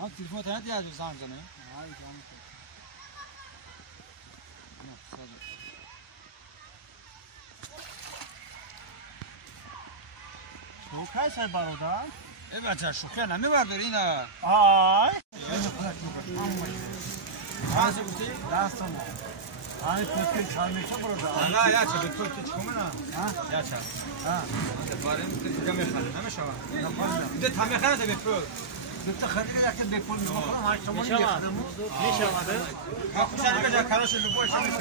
ها تلفن تنها دیگه از زن زنه شوخه سر برادر ای بچه شوخه نمیبرداری نه آی هازه بودی؟ دستم آی پوتی چالمیشه برادر نه یا چه به پوتی چکمه نه یا چه باره دیگه میخواد نمیشه ده تامی خرده به پول تو خریده که به پول میخوام هر شما میشه آمده ها خوشا دیگه جا کارش رو بوش میشه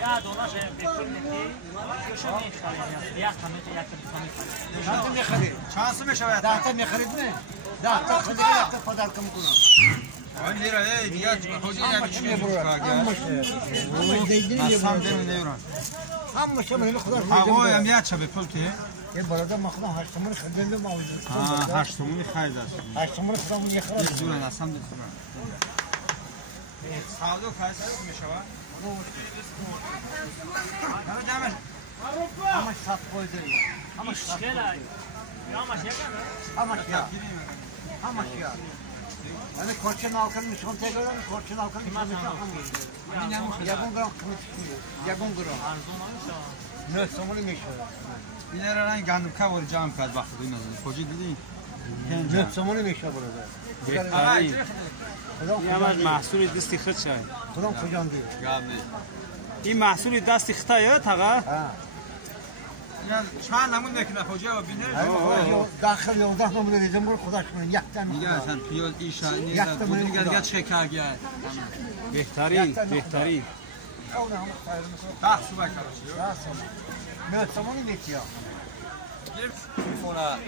یا دوناش به پول میتی شو میخرید یا تامی یک چند تا میخرید چانس میشه 10 تا میخرید نه 10 تا خرید 10 تا پدر کم کنم آن لیرا ای دیگه خوشی دیگه چی میشه هم نیوران هم مشه من خدا هوا هم یاد چه به پول که یه برادر مخدم 8 تومن خریدم موجود 8 تومانی خرید است 8 تومن خودم یه خرید یک دونه هستم دیگه سعودو کاسه میشه همش صف کویده همش مشکل همش یا من کارچه ناکن میشم تگرم کارچه ناکن میشم یگون گرام یگون گرام نه تومانی میشه این رنگ گندم کاور جام کرد وقتی دیدم کجا دیدی نه تومانی میشه برادر بهترین این همش محصول دستی خود شد کدام کجام دی این محصول دستی خطا یا تاقا چند نمون میکنه کجا و بینه داخل 11 نمونه دیدم برو خداش کنه یک تا دیگه اصلا پیال ایشان نیست دیگه شکر گرد بهترین بحث بکرش نه تومانی میتیا تلفن